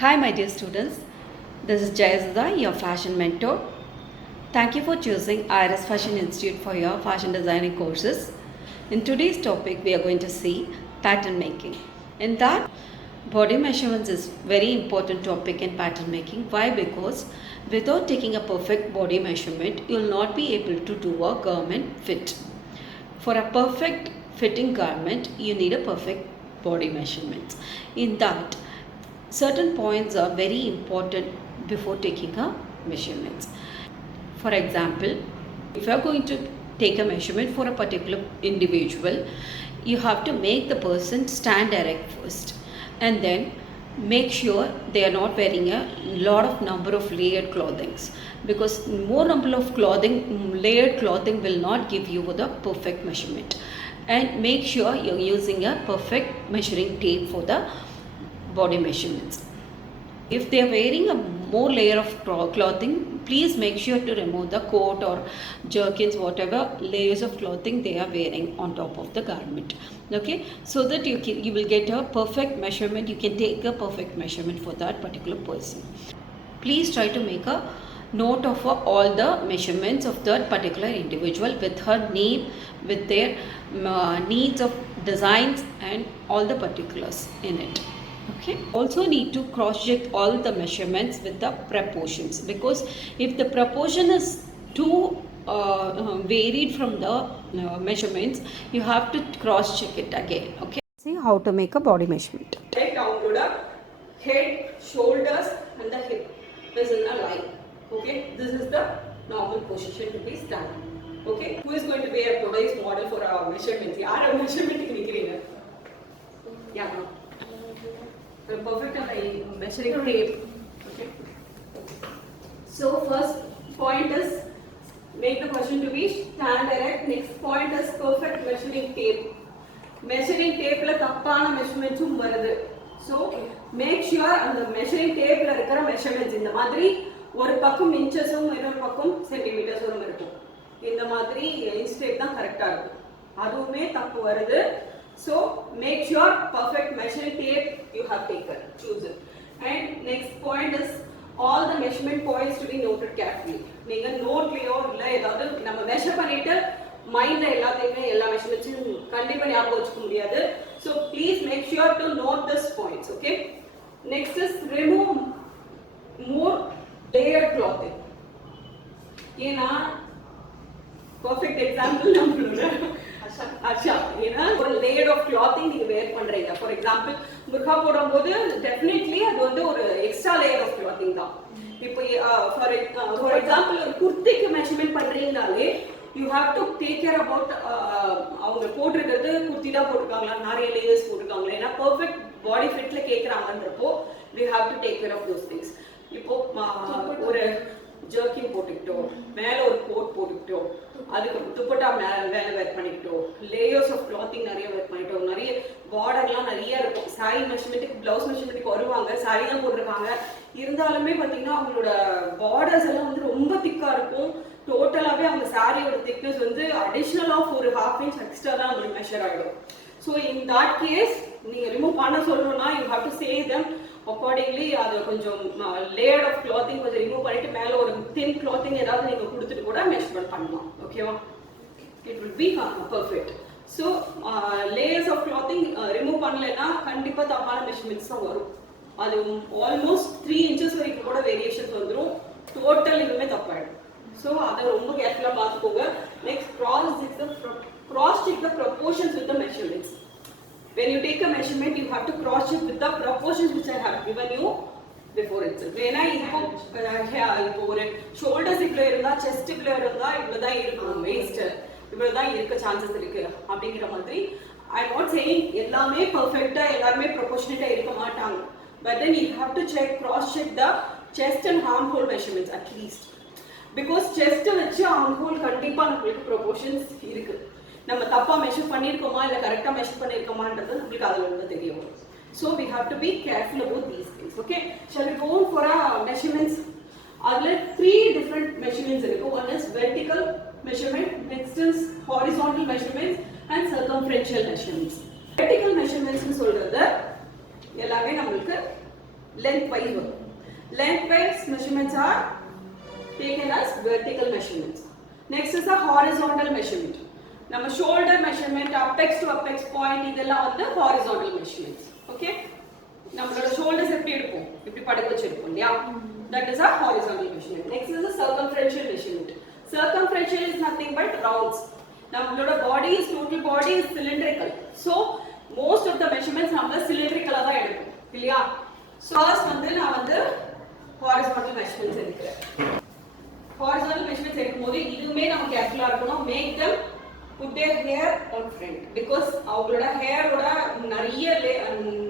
Hi, my dear students. This is Jayasudha, your fashion mentor. Thank you for choosing IRS Fashion Institute for your fashion designing courses. In today's topic, we are going to see pattern making. In that, body measurements is very important topic in pattern making. Why? Because without taking a perfect body measurement, you will not be able to do a garment fit. For a perfect fitting garment, you need a perfect body measurement. In that, certain points are very important before taking a measurement. For example, if you are going to take a measurement for a particular individual, you have to make the person stand erect first, and then make sure they are not wearing a lot of number of layered clothings, because more number of layered clothing will not give you the perfect measurement. And make sure you're using a perfect measuring tape for the body measurements. If they are wearing a more layer of clothing, please make sure to remove the coat or jerkins, whatever layers of clothing they are wearing on top of the garment. Okay, so that you will get a perfect measurement. You can take a perfect measurement for that particular person. Please try to make a note of all the measurements of that particular individual with her name, with their needs of designs and all the particulars in it. Okay. Also need to cross check all the measurements with the proportions, because if the proportion is too varied from the measurements, you have to cross check it again. Okay. See how to make a body measurement. Right down to the head, shoulders and the hip is in a line. Okay, this is the normal position to be standing. Okay, who is going to be a today's model for our measurements? Yaar measurement nikkreenga? Yeah, no. Perfect measuring tape. Okay. So first point is make the person to be stand erect. Next point is perfect measuring tape. Measuring tape la தப்பான measurements வருது. So make sure அந்த measuring tape ல இருக்கிற measurements இந்த மாதிரி ஒரு பக்கம் inchesum இன்னொரு பக்கம் centimetersum இருக்கும். இந்த மாதிரி inch tape தான் கரெக்ட்டா இருக்கும். அதுவுமே தப்பு வருது. So make sure perfect measuring tape you have taken. Choose it. And next point is all the measurement points to be noted carefully. நீங்க நோட்லயோ இல்ல ஏதாவது நம்ம measure பண்ணிட்டு மைண்ட்ல எல்லாத்தையுமே எல்லா மெஷர்மெண்ட்ஸும் கண்டிப்பா ஞாபகம் வச்சுக்க முடியாது. So please make sure to note this points. Okay. Next is remove more layered clothing. ஏன்னா perfect example நம்மளோட अच्छा ஏன்னா ஒரு லேயர் ஆஃப் கிளாத்திங் நீங்க வேர் பண்றீங்க. ஃபார் எக்ஸாம்பிள் புர்கா போடும்போது டெஃபினெட்லி அது வந்து ஒரு எக்ஸ்ட்ரா லேயர் ஆஃப் கிளாத்திங் தான். இப்போ ஃபார் எக்ஸாம்பிள் ஒரு குர்த்திக்கு measurement பண்றீங்கனாலே you have to take care about அவங்க போட்டுக்கிறது குர்த்தி தான் போட்டுருக்காங்களா, நிறைய லேயர்ஸ் போட்டுருக்காங்களா, ஏன்னா பர்ஃபெக்ட் பாடி ஃபிட்ல கேட்குறாங்கன்றப்போ we have to take care of those things. இப்போ ஒரு ஜர்க்கின் போட்டுக்கிட்டோம், மேல ஒரு கோட் போட்டுக்கிட்டோம், அதுக்கு துப்பட்டா மேல வேர் பண்ணிக்கிட்டோம், லேயர்ஸ் ஆஃப் கிளாத்திங் நிறைய வேர் பண்ணிட்டோம், நிறைய பார்டர்லாம் நிறைய இருக்கும். சாரி மெஷர்மெண்ட்டுக்கு பிளவுஸ் மெஷர்மெண்ட்டுக்கு வருவாங்க, சாரி தான் போட்டிருக்காங்க, இருந்தாலுமே பார்த்தீங்கன்னா அவங்களோட பார்டர்ஸ் எல்லாம் வந்து ரொம்ப திக்கா இருக்கும். டோட்டலாகவே அவங்க சாரியோட திக்னஸ் வந்து அடிஷ்னல் ஆஃப் ஒரு ½ inch எக்ஸ்ட்ரா தான் உங்களுக்கு மெஷர் ஆகிடும். ஸோ இன் தட் கேஸ் நீங்கள் ரிமூவ் பண்ண சொல்லணும்னா you have to say them accordingly. அது கொஞ்சம் லேயர் ஆஃப் கிளாத்திங் கொஞ்சம் ரிமூவ் பண்ணிட்டு மேலே ஒரு தின் கிளாத்திங் ஏதாவது நீங்கள் கொடுத்துட்டு கூட மெஷர்மெண்ட் பண்ணலாம். ஓகேவா? It will be perfect. So layers of clothing remove பண்ணலைன்னா கண்டிப்பாக தப்பான மெஷர்மெண்ட்ஸ் தான் வரும். அது ஆல்மோஸ்ட் 3 inches வரைக்கும் கூட வேரியேஷன்ஸ் வந்துடும். டோட்டல் இதுவுமே தப்பாயிடும். So அதை ரொம்ப கேர்ஃபுல்லா பார்த்துக்கோங்க. Next cross check the proportions with the measurements. When you take a measurement you have to cross check with the proportions which I have given you before itself. ஏன்னா இப்போ ஒரு shoulders இவ்வளோ இருந்தா செஸ்ட் இவ்வளோ இருந்தா இவ்வளோ தான் இருக்கும், வேஸ்ட் இவ்வளோ தான் இருக்க சான்சஸ் இருக்கு அப்படிங்கிற மாதிரி. ஐ எம் நாட் சேயிங் எல்லாமே பர்ஃபெக்டா எல்லாருமே ப்ரொபோர்ஷனேட்டா இருக்க மாட்டாங்க. But then you have to cross check the chest and arm hole measurements at least. Because செஸ்ட்டை வச்சு ஆர்ம் ஹோல் கண்டிப்பாக நம்மளுக்கு ப்ரொபோர்ஷன்ஸ் இருக்கு. நம்ம தப்பா மெஷர் பண்ணியிருக்கோமா இல்லை கரெக்டாக மெஷர் பண்ணியிருக்கோமான்றது நம்மளுக்கு அதில் இருந்து தெரிய வரும். So we have to be careful about these things. Okay, shall we go for measurements? அதில் 3 different measurements இருக்கு. One is vertical measurement, next is horizontal measurements and circumferential measurements. Vertical மெஷர்மெண்ட்ஸ்னு சொல்றது எல்லாமே நம்மளுக்கு lengthwise வரும். Lengthwise measurements are taken as vertical measurements. Next is the horizontal measurement. நம்ம shoulder measurement, apex to apex point இதெல்லாம் வந்து horizontal measurements. Okay? நம்மளோட shoulders எப்படி இருக்கும்? இப்படி படுக்க வச்சிருப்போம் இல்லையா? That is a horizontal measurement. Next is the circumferential measurement. Circumferential is nothing but rounds. நம்மளோட total body is cylindrical. So most of the measurements நம்ம cylindrical தான் எடுப்போம் இல்லையா? So first வந்து நான் வந்து horizontal measurements எடுக்கிறேன். Horizontal measurements எடுக்கும்போது இதுவுமே நம்ம கேர்ஃபுல்லா இருக்கணும். Make them put their hair on front because அவங்களோட ஹேரோட நிறைய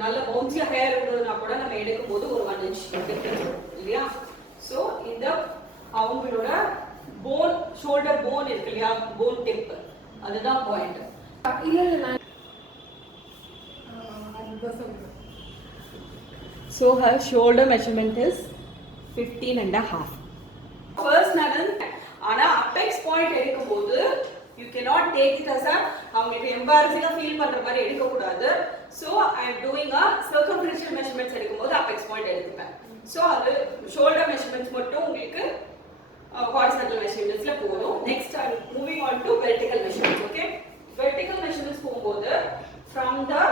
நல்ல பவுன்சியா ஹேர் இருந்ததுன்னா கூட நம்ம எடுக்கும்போது ஒரு 1 inch இல்லையா? ஸோ இந்த அவங்களோட போன் ஷோல்டர் போன் இருக்கு இல்லையா, போன் டிப், அதுதான் point. So her shoulder measurement is 15.5. First ஆனா apex point எடுக்கும்போது you cannot take it as a அவங்களுக்கு embarrassing ஃபீல் பண்ற மாதிரி எடுக்க கூடாது. So I am doing a circumferential measurements எடுக்கும்போது apex point எடுத்துப்பேன். So அது shoulder measurements மட்டும் உங்களுக்கு horizontal measurementsல போகும். Next I am moving on to vertical measurements. Okay, vertical measurements போகும்போது from the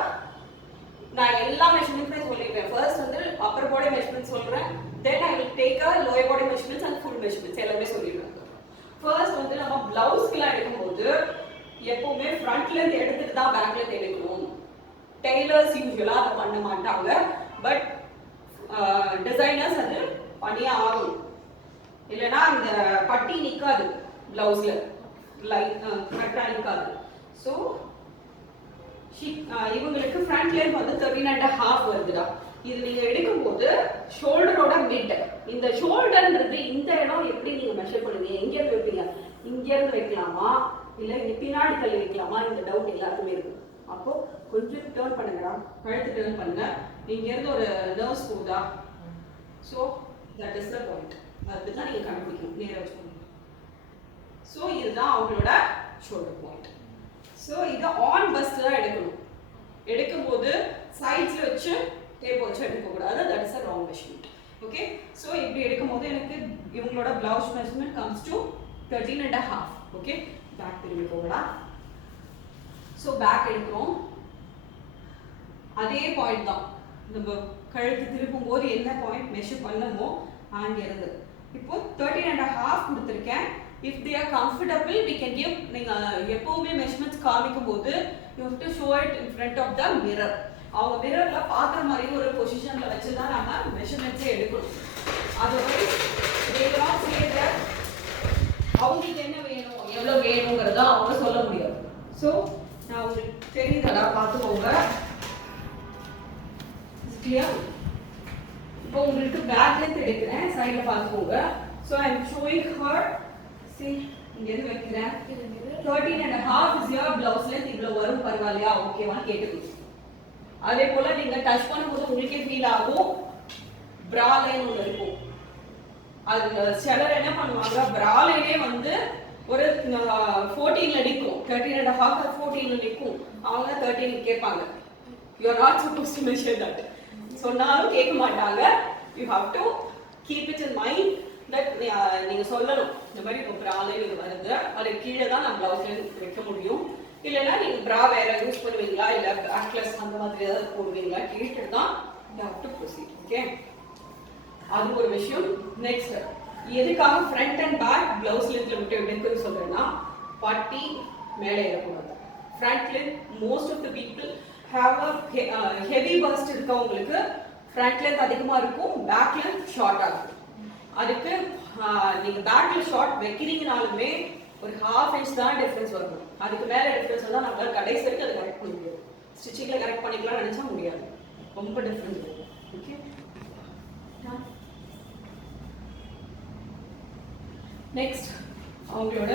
நான் எல்லா மெஷர்மெண்ட்ஸுமே சொல்லிடுறேன். ஃபர்ஸ்ட் வந்து அப்பர் பாடி மெஷர்மெண்ட் சொல்றேன், then I will take a lower body measurements and full measurements எல்லாமே சொல்லிடுறேன். ஃபர்ஸ்ட் வந்து நம்ம பிளவுஸ்க்குலாம் எடுக்கும்போது எப்பவுமே ஃப்ரண்ட்ல இருந்து எடுத்துட்டு தான் பேக்ல இருந்து எடுக்கணும். டெய்லர்ஸ் யூஸ்வலா அதை பண்ண மாட்டாங்க, பட் டிசைனர்ஸ் அது பண்ணியே ஆகணும். இல்லைன்னா அந்த பட்டி நிற்காது பிளவுஸ்ல, லைட் கரெக்டாக நிற்காது. ஸோ இவங்களுக்கு ஃப்ரண்ட் லைன் வந்து 13.5 வருதுடா. இது நீங்க எடுக்கும்போது ஷோல்டரோட மிட், இந்த ஷோல்டர்ன்றது இந்த இடம் எப்படி நீங்க மெஷர் பண்ணுவீங்க, எங்க இருந்து வைப்பீங்க, இங்க இருந்து வைக்கலாமா இல்ல இங்க பின்னாடி தள்ளி வைக்கலாமா, இந்த டவுட் எல்லாருக்குமே இருக்கு. அப்போ கொஞ்சம் டர்ன் பண்ணுங்கடா, கழுத்து டர்ன் பண்ணுங்க, இங்க இருந்து ஒரு நர்வ்ஸ் போகுதா. So that is the point. அதுதான் நீங்க கண்டுபிடிக்கணும், நேரா வச்சுக்கணும். ஸோ இதுதான் அவங்களோட ஷோல்டர் பாயிண்ட். ஸோ இதை ஆன் பஸ்ட் தான் எடுக்கணும். எடுக்கும்போது சைட்ஸ்ல வச்சு டேப் வச்சு எடுக்கக்கூடாது. That is a wrong measurement. Okay, so இப்படி எடுக்கும்போது எனக்கு இவங்களோட blouse measurement comes to 13.5. Okay, back திரும்பி போகலாம். ஸோ பேக் எடுக்கிறோம், அதே பாயிண்ட் தான் நம்ம கழுத்து திருப்பும் போது என்ன பாயிண்ட் மெஷர் பண்ணமோ அங்கே இருந்து இப்போ 13.5 கொடுத்துருக்கேன். If they are comfortable, we can give. நீங்க எப்பவுமே மெஷர்மெண்ட்ஸ் காமிக்கும் போது you have to show it in front of the mirror. அவங்க மிரர்ல பாக்குற மாதிரி ஒரு பொசிஷன்ல வச்சு தான் நம்ம மெஷர்மெண்ட்ஸே எடுக்கணும். otherwise they will not say that அவங்களுக்கு என்ன வேணும் எவ்வளவு வேணும்ங்கறத அவங்க சொல்ல முடியாது. ஸோ நான் உங்களுக்கு தெரியுதா பார்த்துக்கோங்க. கிளியர்? இப்போ உங்களுக்கு பேக் லென்த் எடுக்கிறேன், சைடுல பார்த்துக்கோங்க. So I am showing her. See, இங்க இருந்து வைக்கிறேன். 13.5 is your blouse length. இவ்வளவு வரும், பரவாயில்லையா, ஓகேவா கேட்டுக்கோங்க. அதே போல நீங்க டச் பண்ணும்போது உங்களுக்கே ஃபீல் ஆகும் bra line ஒன்று இருக்கும். அது சிலர் என்ன பண்ணுவாங்க, bra line வந்து ஒரு 14ல நிற்கும், 13.5 14ல நிற்கும். அவங்க 13 கேட்பாங்க. You are not supposed to measure that. சொன்னாலும் கேட்க மாட்டாங்க. You have to keep it in mind. நீங்க சொல்லணும் இந்த மாதிரி இப்போ bra line இது வருது, அது கீழே தான் நான் பிளவுஸ்ல வைக்க முடியும். இல்லைன்னா நீங்க bra வேற யூஸ் பண்ணுவீங்களா இல்ல பேக்லெஸ் அந்த மாதிரி ஏதாவது போடுவீங்களா கேட்டுட்டு தான் you have to proceed. Okay, அது ஒரு விஷயம். நெக்ஸ்ட், எதுக்காக ஃப்ரண்ட் அண்ட் பேக் பிளவுஸ் லென்த்ல விட்டு எடுக்க சொல்றேன்னா, பட்டி மேலே ஏறக்கூடாது. Front length most of the people have a heavy bust இருக்கவங்களுக்கு ஃப்ரண்ட் லென்த் அதிகமா இருக்கும், பேக் லென்த் ஷார்ட்டா இருக்கும். அதுக்கு நீங்க பேக்ல ஷார்ட் வைக்கிறீங்கனாலுமே ஒரு 1/2 inch தான் டிஃபரன்ஸ் வரும். அதுக்கு மேல டிஃபரன்ஸ் வந்தா நம்மளால கடைசி வரைக்கும் அதை கரெக்ட் பண்ண முடியாது. ஸ்டிச்சிங்ல கரெக்ட் பண்ணிக்கலாம் நினைச்சா முடியாது, ரொம்ப டிஃபரன்ஸ் வரும். ஓகே, நெக்ஸ்ட் அவங்களோட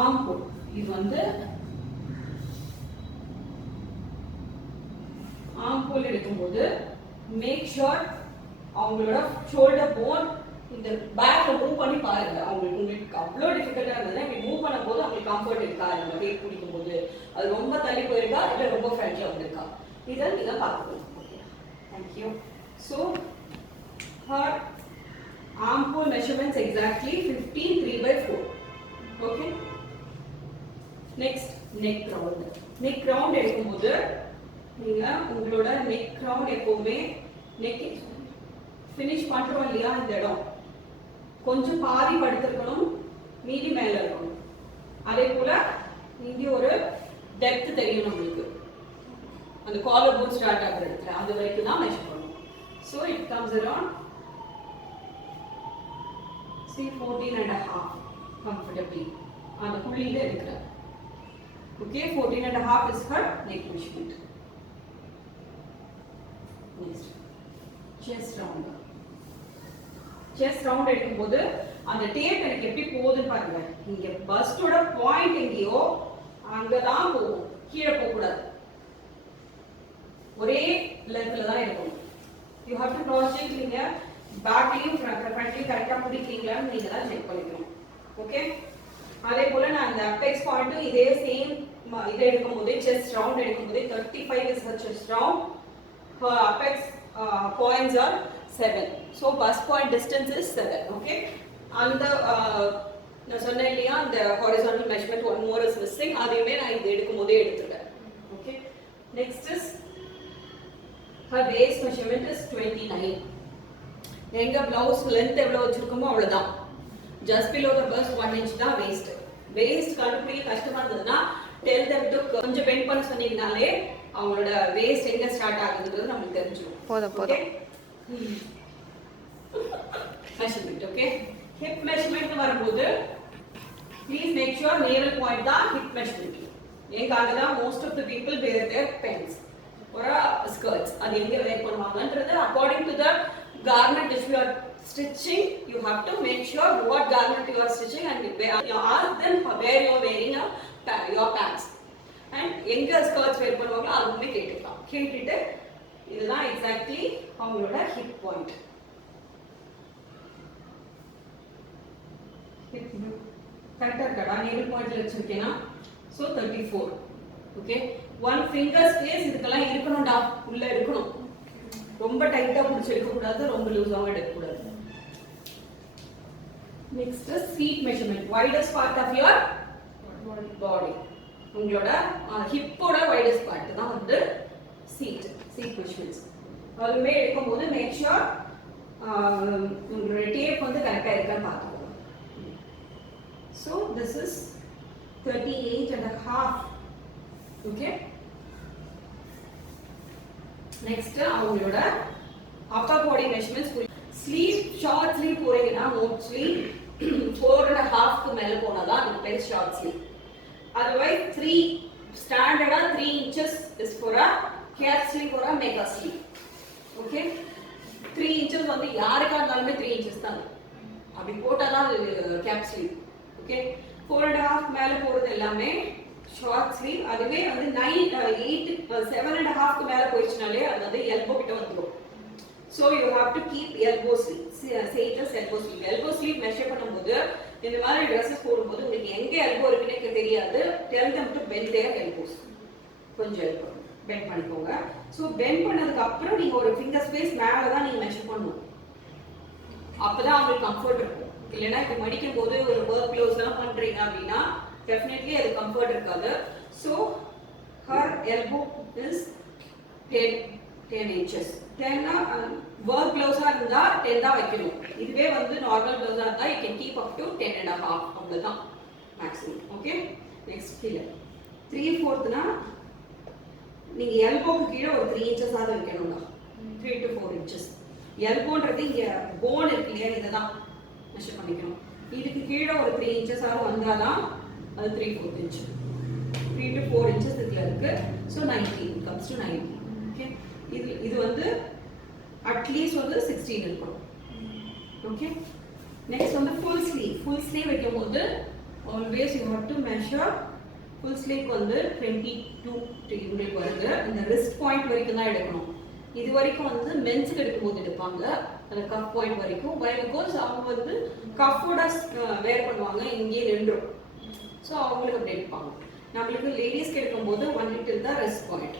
ஆர்ம் ஹோல். இது வந்து ஆர்ம் ஹோல் எடுக்கும்போது மேக் ஷூர் அவங்களோட ஷோல்டர் போன் இந்த பேக்ல மூவ் பண்ணி பாருங்க. உங்களுக்கு அவ்வளோ டிஃபிகல்ட்டா இருந்ததுன்னா இப்படி மூவ் பண்ணும்போது அவங்களுக்கு கம்ஃபர்ட் இருக்கா, நம்ம வெயிட் பிடிக்கும் போது அது ரொம்ப தள்ளி போயிருக்கா இல்லை ரொம்ப ஃப்ரண்ட்ல வந்திருக்கா, இதை நீங்க பார்த்துக்கணும். Okay, thank you. So her armhole measurements exactly 15 3/4. Okay. Next, neck round. Neck round எடுக்கும்போது நீங்க உங்களோட neck round எப்பவுமே neck finish பண்றோம் இல்லையா இந்த இடம் கொஞ்சம் பாதி படுத்திருக்கணும், மீதி மேல இருக்கணும். அதே போல இங்க ஒரு டெப்த் தெரியும் உங்களுக்கு, அந்த காலர் போன் ஸ்டார்ட் ஆகுற இடத்துல அது வரைக்கும் தான் மெஷர் பண்ணணும். So it comes around see 14.5 comfortably அந்த புள்ளியில இருக்கிற. Okay, 14.5 is her neck measurement. Next, chest round. Chest round எடுக்கும்போது அந்த டேப் எனக்கு எப்படி போகுதுன்னு பாருங்க. இங்க பஸ்டோட பாயிண்ட் எங்கேயோ அங்கதான் போகும், கீழே போக கூடாது, ஒரே லென்த்ல தான் இருக்கும். You have to cross check. நீங்க பேக்லயும் ஃப்ரண்ட்லயும் கரெக்டா பிடிக்கிறீங்களான்னு நீங்க தான் செக் பண்ணிக்கணும். ஓகே, அதே போல நான் இந்த அபெக்ஸ் பாயிண்ட்டும் இதே சேம் இதை எடுக்கும்போது செஸ்ட் ரவுண்ட் எடுக்கும்போது 35 is her chest round. Her apex points are 7. So bust point distance is 7. Okay, and the நான் சொன்னேன் இல்லையா அந்த horizontal measurement one more is missing, அதையுமே நான் இது எடுக்கும்போதே எடுத்துட்டேன். Okay, next is her waist measurement is 29. எங்க blouse length எவ்வளவு வச்சிருக்கோமோ அவ்வளவுதான், just below the bust 1 inch தான் waist. waist கண்டுபிடிக்க கஷ்டமா இருந்ததுன்னா tell them to கொஞ்சம் bend பண்ண சொன்னீங்கனாலே அவங்களோட waist எங்க ஸ்டார்ட் ஆகுதுன்றது நமக்கு தெரிஞ்சிடும். போதும் போதும். measurement. Okay, hip measurement வரும்போது please make sure navel point தான் hip measurement. ஏங்காக தான் most of the people wear their pants or skirts. அது எங்க wear பண்ணுவாங்கன்றது according to the garment if you are stitching you have to make sure what garment you are stitching and you ask them where you are wearing your pants and எங்க skirts wear பண்ணுவாங்களோ அதுவுமே கேட்டுக்கலாம். கேட்டுட்டு இதுதான் exactly அவங்களோட hip point. கரெக்டா இருக்கா? நேவில் பாயிண்ட்ல வச்சிருக்கேனா? So 34. Okay, one finger space இதுக்கெல்லாம் இருக்கணும்டா, உள்ள இருக்கணும். ரொம்ப டைட்டா பிடிச்சு எடுக்க கூடாது, ரொம்ப லூஸாவும் எடுக்க கூடாது. Next is seat measurement. Widest part of your body. உங்களோட ஹிப்போட widest part தான் வந்து seat measurements. அதுமே எடுக்கும்போது make sure உங்களோட டேப் வந்து கரெக்டா இருக்கான்னு பார்த்துக்கோங்க. So this is 38.5. Okay. Next அவங்களோட upper body measurements. Sleeve short sleeve போறீங்கன்னா mostly 4.5 க்கு மேல போனாதான் அந்த பேர் short sleeve. Otherwise 3 standard 3 inches is for a cap sleeve or a mega sleeve. Okay, 3 inches வந்து யாருக்கா இருந்தாலுமே 3 inches தான் அப்படி போட்டாதான் cap sleeve. Okay, 4.5 மேல போறது எல்லாமே short sleeve. அதுவே வந்து 7.5 க்கு மேல போயிடுச்சுனாலே அது வந்து elbow கிட்ட வந்துரும். So you have to keep elbow sleeve. Say it as elbow sleeve. Elbow sleeve measure பண்ணும்போது இந்த மாதிரி dresses போடும்போது உங்களுக்கு எங்க elbow இருக்குன்னு தெரியாது. Tell them to bend their elbows. கொஞ்சம் elbow bend பண்ணிக்கோங்க. So bend பண்ணதுக்கு அப்புறம் நீங்க ஒரு finger space மேல தான் நீங்க measure பண்ணணும். அப்பதான் உங்களுக்கு கம்ஃபர்ட் இருக்கும். இல்லனா இப்ப மடிக்கும் போது ஒரு work clothes எல்லாம் பண்றீங்க அப்படினா definitely அது கம்ஃபர்ட் இருக்காது. So her elbow is 10 inches. 10 work blouse இருந்தா 10 தான் வைக்கணும். இதுவே வந்து நார்மல் blouse இருந்தா you can keep up to 10.5 அவ்வளவுதான் maximum. Okay, next கீழ 3/4 னா நீங்க elbowக்கு கீழ ஒரு 3 inches ஆத வைக்கணும்டா. 3 to 4 inches. elbowன்றது இங்க bone இருக்கு இல்லையா, இததான் மெஷர் பண்ணிக்கணும். இதுக்கு கீழ ஒரு 3 inches ஆத வந்தாதான் அது 3/4 inch. 3 to 4 inches இதுல இருக்கு. So 19 comes to 19. Okay, இது வந்து at least வந்து 16 இருக்கணும். Okay, next வந்து full sleeve வைக்கும்போது always you have to measure full sleeve வந்து 22 degree வருது. இந்த wrist point வரைக்கும் தான் எடுக்கணும். இது வரைக்கும் வந்து மென்ஸ்க்கு எடுக்கும்போது எடுப்பாங்க அந்த கஃப் பாயிண்ட் வரைக்கும். why because அவங்க வந்து கஃபோட வேர் பண்ணுவாங்க, இங்கே நின்றும். ஸோ அவங்களுக்கு அப்படி எடுப்பாங்க. நம்மளுக்கு லேடிஸ்க்கு எடுக்கும்போது 1 little தான் ரெஸ்ட் பாயிண்ட்,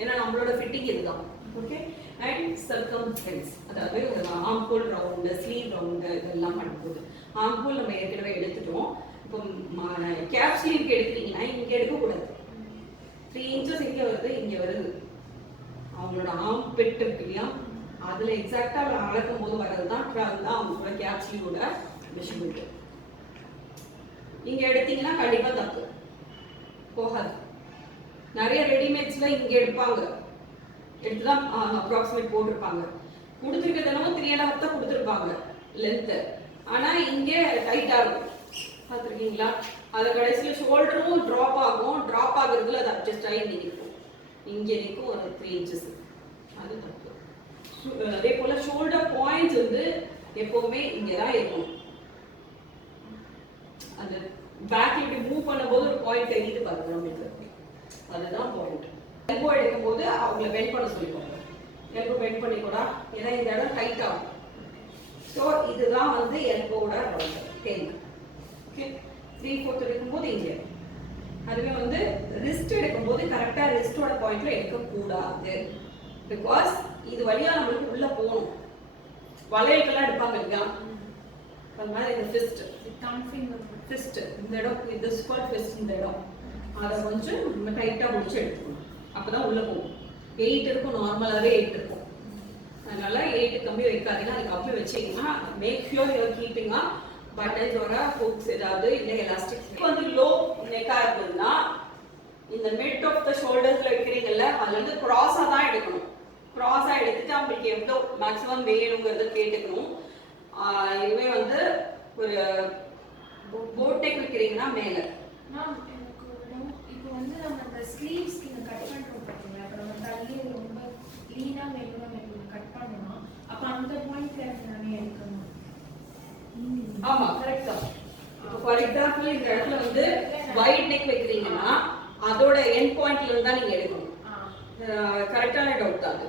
ஏன்னா நம்மளோட ஃபிட்டிங் இதுதான். ஓகே. அண்ட் சர்க்கம்ஃபரன்ஸ், அதாவது ஆம்கோல் ரவுண்டு, ஸ்லீவ் ரவுண்டு இதெல்லாம் பண்ணும்போது ஆம்கோல் நம்ம ஏற்கனவே எடுத்துட்டோம். இப்போ கேப் ஸ்லீவ்க்கு எடுக்கிறீங்கன்னா இங்கே எடுக்கக்கூடாது. 3 இன்ச்சஸ் இங்கே வருது, இங்கே வருது. அவங்களோட ஆம் பெட் இருக்கு இல்லையா, அதில் எக்ஸாக்டாக அளக்கும் போது வர்றது தான் அவங்களோட கேப் ஸ்லீவோட மெஷர்மெண்ட். இங்கே எடுத்தீங்கன்னா கண்டிப்பாக தப்பு போகாது. நிறைய ரெடிமேட்ஸ்ல இங்கே எடுப்பாங்க, எடுத்துதான் அப்ராக்சிமேட் போட்டிருப்பாங்க. கொடுத்துருக்கிறதுனால 3.5 தான் கொடுத்துருப்பாங்க லென்த்து. ஆனால் இங்கே டைட்டாக இருக்கும், பார்த்துருக்கீங்களா? அது கடைசியில் ஷோல்டரும் ட்ராப் ஆகும். ட்ராப் ஆகுறதுல அது அட்ஜஸ்ட் ஆகி இங்கே நிற்கும். இங்கே நிற்கும் ஒரு 3 இன்ச்சஸ். அது தப்பு. அதே போல் ஷோல்டர் பாயிண்ட்ஸ் வந்து எப்போவுமே இங்கே தான் இருக்கும். அந்த பேக்கில் இப்படி மூவ் பண்ணும்போது ஒரு பாயிண்ட் தெரியுது பாருங்க நம்மளுக்கு, அதுதான் பாயிண்ட். எல்போ எடுக்கும் போது அவங்கள பெண்ட் பண்ண சொல்லிடுவாங்க. எல்போ பெண்ட் பண்ணி கூட, ஏன்னா இந்த இடம் டைட் ஆகும். ஸோ இதுதான் வந்து எல்போட டென். ஓகே. 3/4 எடுக்கும்போது இங்கே. அதுவே வந்து ரிஸ்ட் எடுக்கும்போது கரெக்டாக ரிஸ்டோட பாயிண்ட்ல எடுக்கக்கூடாது. பிகாஸ் இது வழியா நம்மளுக்கு உள்ள போகணும். வளையல்கெல்லாம் எடுப்பாங்க இல்லையா, அது மாதிரி இந்த ஃபிஸ்ட் இந்த இடம், இந்த ஸ்கர்ட் ஃபிஸ்ட் இந்த இடம், அதை கொஞ்சம் நம்ம டைட்டாக முடிச்சு எடுத்துக்கணும். அப்போதான் உள்ள போகும். 8 இருக்கும், நார்மலாகவே 8 இருக்கும். அதனால 8 கம்மி வைக்காதீங்க. அது கம்மி வச்சீங்கன்னா make sure you're keeping buttons ஒரு ஹூக்ஸ் ஏதாவது இல்லை எலாஸ்டிக். வந்து லோ நெக்கா இருக்குதுன்னா இந்த மிட் ஆஃப் த ஷோல்டர்ஸ்ல வைக்கிறீங்கல்ல, அதுல இருந்து கிராஸா தான் எடுக்கணும். கிராஸா எடுத்துட்டு அவங்களுக்கு எவ்வளோ மேக்ஸிமம் வேணுங்கிறத கேட்டுக்கணும். இதுவே வந்து ஒரு போட் நெக் வைக்கிறீங்கன்னா மேல இப்போ வந்து நம்ம அந்த ஸ்லீவ்ஸ்க்கு கட் பண்றோம் பாத்தீங்களா, அப்ப நம்ம தள்ளி ரொம்ப லீனா வேணும்னா கட் பண்ணணும். அப்ப அந்த பாயிண்ட்ல நானே எடுக்கணும். ஆமா, கரெக்ட் தான். ஃபார் எக்ஸாம்பிள் இந்த இடத்துல வந்து வைட் நெக் வைக்கிறீங்கன்னா அதோட எண்ட் பாயிண்ட்ல இருந்து தான் நீங்க எடுக்கணும். கரெக்டான டவுட் தான் அது.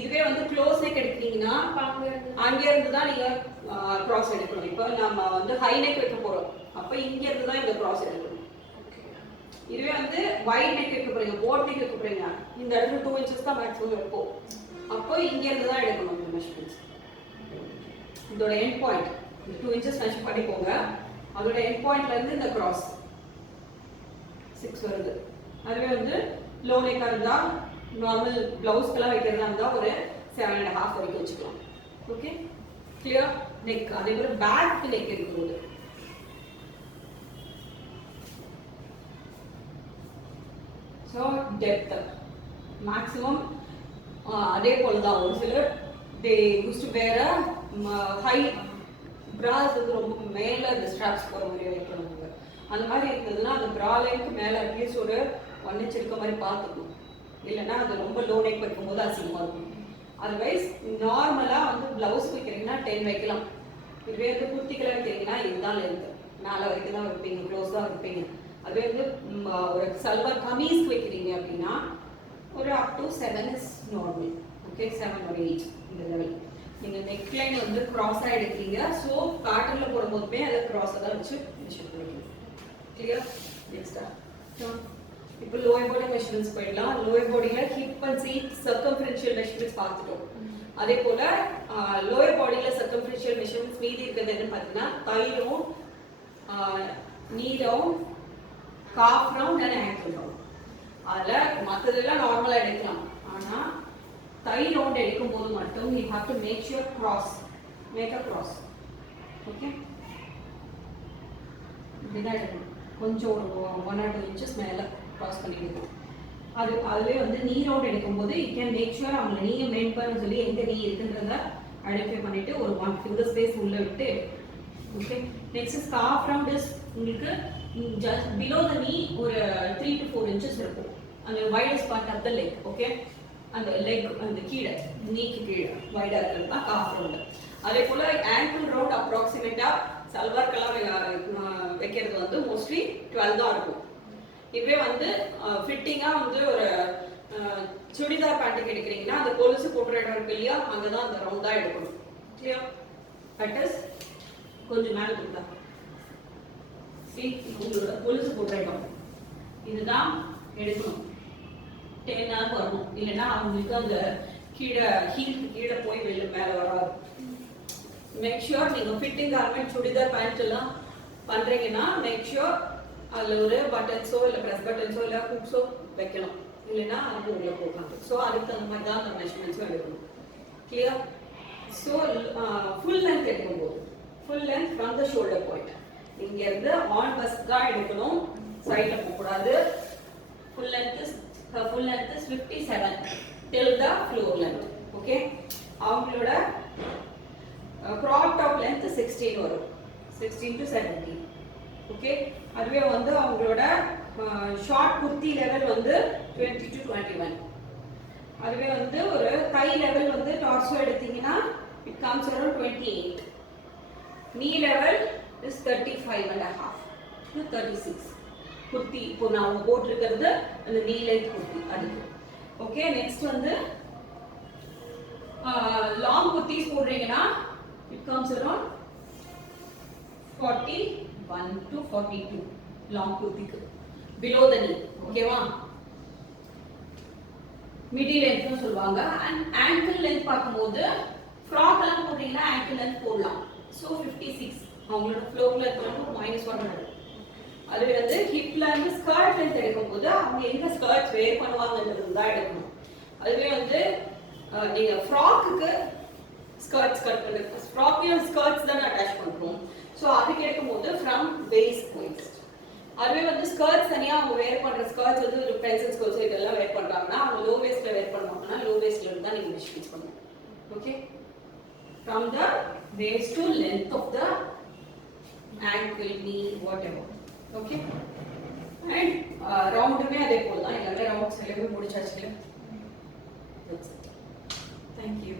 இதுவே வந்து க்ளோஸ் நெக் எடுக்கிறீங்கன்னா அங்க இருந்து தான் நீங்க கிராஸ் எடுக்கணும். இப்போ நம்ம வந்து ஹை நெக் வைக்க போறோம், அப்ப இங்க இருந்து தான் இந்த கிராஸ் எடுக்கணும். இதுவே வந்து வைட் நெக் வைக்க போறீங்க, போட் நெக் வைக்க போறீங்க, இந்த இடத்துல 2 இன்ச்சஸ் தான் மேக்ஸிமம் வைப்போம். அப்போ இங்க இருந்து தான் எடுக்கணும் இந்த மெஷர்மெண்ட்ஸ். இதோட எண்ட் பாயிண்ட் 2 இன்ச்சஸ் மெஷர் பண்ணிக்கோங்க. அதோட எண்ட் பாயிண்ட்ல இருந்து இந்த கிராஸ் 6 வருது. அதுவே வந்து லோ நெக்கா இருந்தா நார்மல் பிளவுஸ்க்கெல்லாம் வைக்கிறதா இருந்தா ஒரு 7.5 வரைக்கும் வச்சுக்கலாம். Okay, clear? நெக் அதே போல பேக் நெக் இருக்கும்போது ஸோ டெப்த் மேக்ஸிமம் அதே போல தான். ஒரு சிலர் they use to where high பிராஸ் வந்து ரொம்ப மேலே அந்த ஸ்ட்ராப்ஸ் போகிற மாதிரி வைக்கணும். அந்த மாதிரி இருந்ததுன்னா அந்த ப்ராலைனுக்கு மேலே அட்லீஸ்ட் ஒரு 1 இன்ச் இருக்க மாதிரி பார்த்துக்கணும். இல்லைன்னா அது ரொம்ப லோ நெக் வைக்கும்போது அசிங்கமாக இருக்கும். அதர்வைஸ் நார்மலாக வந்து ப்ளவுஸ் வைக்கிறீங்கன்னா 10 வைக்கலாம். இதுவே வந்து குர்த்திக்கெல்லாம் வைக்கிறீங்கன்னா இதுதான் லென்த், 4 வரைக்கும் தான் வைப்பீங்க, க்ளோஸ் தான் வைப்பீங்க. அதுவே வந்து ஒரு சல்வார் கமீஸ்க்கு வைக்கிறீங்க அப்படின்னா ஒரு up to 7 is normal. Okay, 7 or 8 இந்த லெவல். நீங்கள் நெக்லைன் வந்து க்ராஸாக எடுக்கிறீங்க, ஸோ பேட்டர்னில் போடும்போதுமே அதை க்ராஸாக தான் வச்சு மெஷர் பண்ணிக்கணும். கிளியர்? நெக்ஸ்டா இப்போ லோயர் பாடி மெஷர்மெண்ட்ஸ் போயிடலாம். லோயர் பாடியில் hip and seat circumferential measurements பார்த்துட்டோம். அதே போல் லோயர் பாடியில் சர்க்கம்ஃபரன்ஷியல் மெஷர்மெண்ட்ஸ் மீதி இருக்கிறது என்னன்னு பார்த்தீங்கன்னா தைலும், நீளம், calf round and ankle round. அதில் மற்றதெல்லாம் நார்மலாக எடுக்கலாம். ஆனால் thigh round எடுக்கும் போது மட்டும் you have to make sure make a cross. Okay, இப்படிதான் எடுக்கணும். கொஞ்சம் ஒரு 1 or 2 inches மேலே க்ராஸ் பண்ணிக்கணும். அதுவே வந்து நீ ரவுண்ட் எடுக்கும்போது you can make sure அவங்க நீயை மெயின் பண்ண சொல்லி எங்கே நீ இருக்குன்றத ஐடென்டிஃபை பண்ணிட்டு ஒரு 1 finger space உள்ள விட்டு. Okay, next calf round is உங்களுக்கு ஜஸ்ட் பிலோ த நீ ஒரு 3 to 4 inches இருக்கும். அந்த widest part of the leg. Okay, அந்த லெக் அந்த கீழே நீக்கு கீழே வைடா இருக்கிறது தான் காஃப் ரவுண்டு. அதே போல் ஆங்கிள் ரவுண்ட் அப்ராக்சிமேட்டாக சல்வார்க்கெல்லாம் வைக்கிறது வந்து மோஸ்ட்லி 12 தான் இருக்கும். இதுவே வந்து ஃபிட்டிங்காக வந்து ஒரு சுடிதார் பேண்ட்டுக்கு எடுக்கிறீங்கன்னா அந்த கொலுசு போட்டுற இடம் இருக்கு இல்லையா, அங்கே தான் அந்த ரவுண்ட் தான் எடுக்கணும். கிளியர்? கட்டஸ் கொஞ்சம் மேலே கொடுத்தா உங்களோட கொலுசு போட்டுற இடம் இதுதான் எடுக்கணும். 10 hours வரணும். இல்லைன்னா அவங்களுக்கு அந்த கீழே ஹீல் கீழே போய் வெளில மேலே வராது. மேக் ஷுர் நீங்கள் ஃபிட்டிங் கார்மெண்ட் சுடிதார் பேண்ட் எல்லாம் பண்ணுறீங்கன்னா மேக் ஷுர் அதில் ஒரு பட்டன்ஸோ இல்லை ப்ரெஸ் பட்டன்ஸோ இல்லை ஹூக்ஸோ வைக்கணும், இல்லைன்னா அது உள்ளே போகாது. ஸோ அதுக்கு தகுந்த மாதிரி தான் அந்த மெஷர்மெண்ட்ஸும் எடுக்கணும். கிளியர்? ஸோ ஃபுல் லென்த் எடுக்கும்போது full length from the shoulder point இங்கேருந்து ஆன் பஸ் தான் எடுக்கணும், சைடில் போகக்கூடாது. Full length is 57 till the floor length. Okay, அவங்களோட crop top length 16 வரும், 16 to 17. ஓகே, அதுவே வந்து அவங்களோட ஷார்ட் குர்த்தி லெவல் வந்து 20 to 21. அதுவே வந்து ஒரு கை லெவல் வந்து டார்சோ எடுத்தீங்கன்னா it comes around 28. knee level is 35.5 to 36. Kurti இப்போ நான் போட்டிருக்கிறது அந்த knee length குர்த்தி அதுக்கு. ஓகே, நெக்ஸ்ட் வந்து லாங் குர்த்திஸ் போடுறீங்கன்னா it comes around 41 to 42 long குர்த்திக்கு below the knee. ஓகேவா? மிடி லென்த்னு சொல்லுவாங்க. அண்ட் ஆங்கிள் லென்த் பார்க்கும்போது ஃப்ராக் எல்லாம் போட்டீங்கன்னா ஆங்கிள் லென்த் போடலாம். ஸோ 56 அவங்களோட ஃப்ளோர் லென்த் வந்து -100. அதுவே வந்து ஹிப்ல இருந்து ஸ்கர்ட் லென்த் எடுக்கும்போது அவங்க எங்க ஸ்கர்ட்ஸ் வேர் பண்ணுவாங்கன்றது தான் எடுக்கணும். அதுவே வந்து நீங்க ஃப்ராக்குக்கு ஸ்கர்ட்ஸ் கட் பண்ணுங்க, ஃப்ராக்கையும் ஸ்கர்ட்ஸ் தான் அட்டாச் பண்றோம். ஸோ அதுக்கு எடுக்கும்போது ஃப்ரம் வேஸ்ட் வேஸ்ட். அதுவே வந்து ஸ்கர்ட்ஸ் தனியாக அவங்க வேர் பண்ணுற ஸ்கர்ட்ஸ் வந்து ஒரு பென்சில் ஸ்கர்ட்ஸ் இதெல்லாம் வேர் பண்ணுறாங்கன்னா அவங்க லோ வேஸ்ட்டில் வேர் பண்ணுவாங்கன்னா லோ வேஸ்ட்டில் இருந்து தான் நீங்கள் ஸ்டிச் பண்ணணும். Okay, from the waist to length of the ankle, knee, whatever. Okay, and ரவுண்டுமே அதே போல் தான், எல்லாமே ரவுண்ட்ஸ் எல்லாமே முடிச்சாச்சு. That's it. Thank you.